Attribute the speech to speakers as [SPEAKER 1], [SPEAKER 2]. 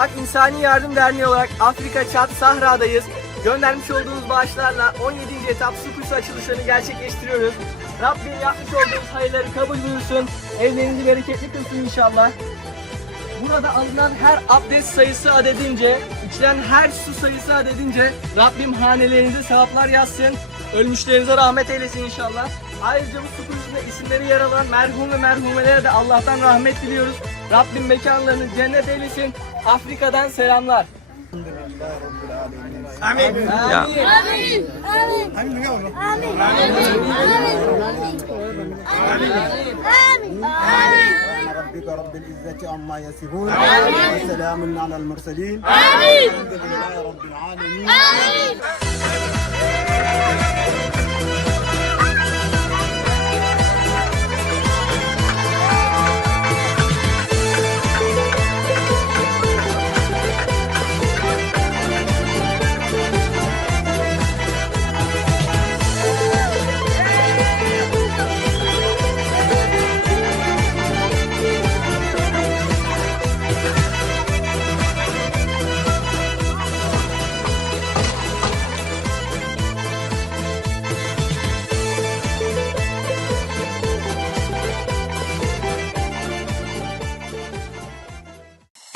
[SPEAKER 1] Ak İnsani Yardım Derneği olarak Afrika Çat Sahra'dayız. Göndermiş olduğunuz bağışlarla 17. etap su kuyusu açılışlarını gerçekleştiriyoruz. Rabbim yapmış olduğunuz hayırları kabul buyursun. Evlerinizi bereketli kılsın inşallah. Burada alınan her abdest sayısı adedince, içilen her su sayısı adedince Rabbim hanelerinize sevaplar yazsın. Ölmüşlerinize rahmet eylesin inşallah. Ayrıca bu su kuyusunda isimleri yer alan merhum ve merhumelere de Allah'tan rahmet diliyoruz. Rabbim mekanlarını cennet eylesin. Afrika'dan selamlar. Amin.
[SPEAKER 2] Ya.
[SPEAKER 1] Amin.
[SPEAKER 3] Amin. Amin. Amin. Amin. Amin. Amin.
[SPEAKER 4] ربك رب العزة عما يصفون وسلام على المرسلين
[SPEAKER 3] آمين.
[SPEAKER 4] الحمد لله رب العالمين
[SPEAKER 3] Amin.